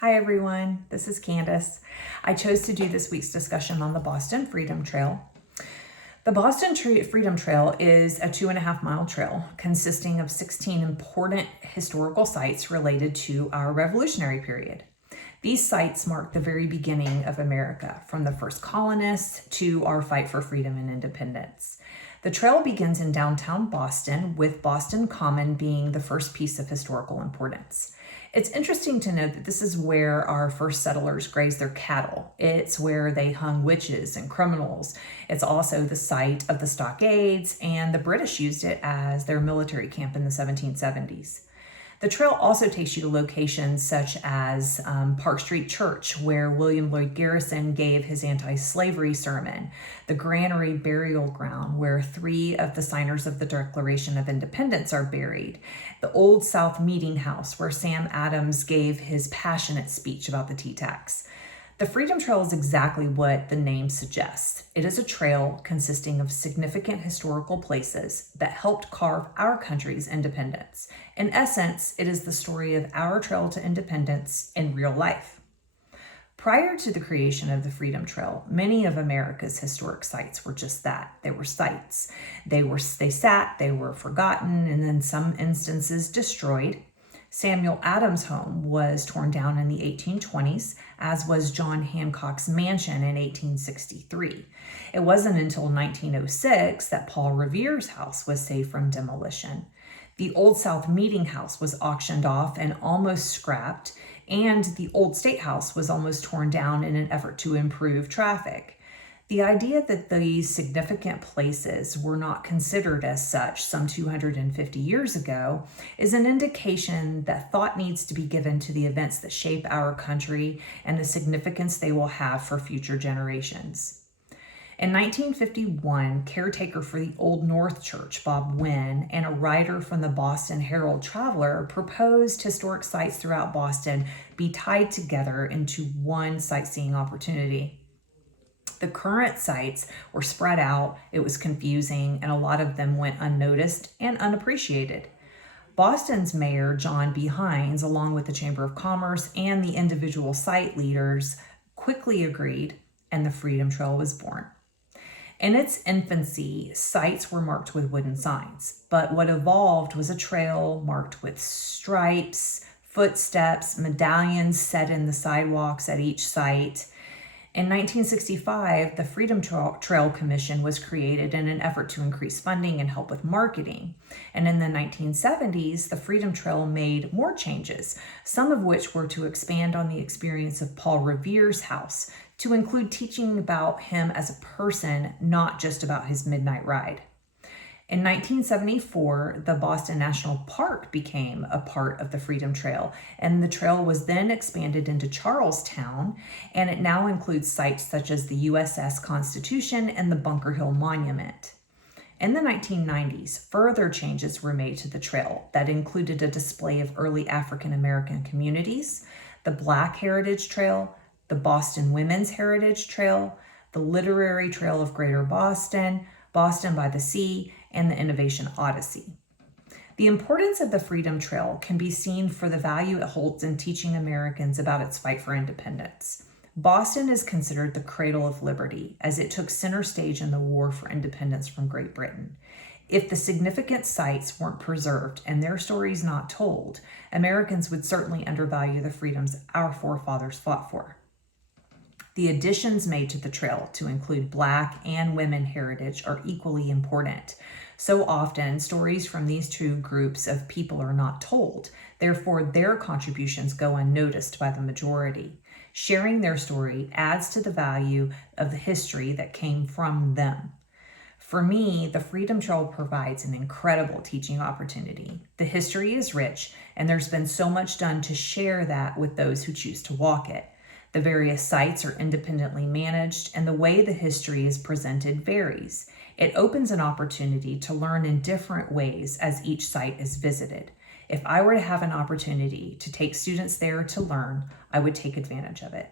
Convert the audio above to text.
Hi everyone, this is Candace. I chose to do this week's discussion on the Boston Freedom Trail. The Boston Freedom Trail is a 2.5-mile trail consisting of 16 important historical sites related to our Revolutionary period. These sites mark the very beginning of America, from the first colonists to our fight for freedom and independence. The trail begins in downtown Boston, with Boston Common being the first piece of historical importance. It's interesting to note that this is where our first settlers grazed their cattle. It's where they hung witches and criminals. It's also the site of the stockades, and the British used it as their military camp in the 1770s. The trail also takes you to locations such as Park Street Church, where William Lloyd Garrison gave his anti-slavery sermon, the Granary Burial Ground, where 3 of the signers of the Declaration of Independence are buried, the Old South Meeting House, where Sam Adams gave his passionate speech about the tea tax. The Freedom Trail is exactly what the name suggests. It is a trail consisting of significant historical places that helped carve our country's independence. In essence, it is the story of our trail to independence in real life. Prior to the creation of the Freedom Trail, many of America's historic sites were just that. They were sites. They were forgotten, and in some instances destroyed. Samuel Adams' home was torn down in the 1820s, as was John Hancock's mansion in 1863. It wasn't until 1906 that Paul Revere's house was saved from demolition. The Old South Meeting House was auctioned off and almost scrapped, and the Old State House was almost torn down in an effort to improve traffic. The idea that these significant places were not considered as such some 250 years ago is an indication that thought needs to be given to the events that shape our country and the significance they will have for future generations. In 1951, caretaker for the Old North Church, Bob Wynn, and a writer from the Boston Herald Traveler proposed historic sites throughout Boston be tied together into one sightseeing opportunity. The current sites were spread out, it was confusing, and a lot of them went unnoticed and unappreciated. Boston's Mayor John B. Hines, along with the Chamber of Commerce and the individual site leaders, quickly agreed, and the Freedom Trail was born. In its infancy, sites were marked with wooden signs, but what evolved was a trail marked with stripes, footsteps, medallions set in the sidewalks at each site. In 1965, the Freedom Trail Commission was created in an effort to increase funding and help with marketing. And in the 1970s, the Freedom Trail made more changes, some of which were to expand on the experience of Paul Revere's house, to include teaching about him as a person, not just about his midnight ride. In 1974, the Boston National Park became a part of the Freedom Trail, and the trail was then expanded into Charlestown, and it now includes sites such as the USS Constitution and the Bunker Hill Monument. In the 1990s, further changes were made to the trail that included a display of early African American communities, the Black Heritage Trail, the Boston Women's Heritage Trail, the Literary Trail of Greater Boston, Boston by the Sea, and the Innovation Odyssey. The importance of the Freedom Trail can be seen for the value it holds in teaching Americans about its fight for independence. Boston is considered the cradle of liberty, as it took center stage in the war for independence from Great Britain. If the significant sites weren't preserved and their stories not told, Americans would certainly undervalue the freedoms our forefathers fought for. The additions made to the trail to include Black and women heritage are equally important. So often, stories from these two groups of people are not told. Therefore, their contributions go unnoticed by the majority. Sharing their story adds to the value of the history that came from them. For me, the Freedom Trail provides an incredible teaching opportunity. The history is rich, and there's been so much done to share that with those who choose to walk it. The various sites are independently managed, and the way the history is presented varies. It opens an opportunity to learn in different ways as each site is visited. If I were to have an opportunity to take students there to learn, I would take advantage of it.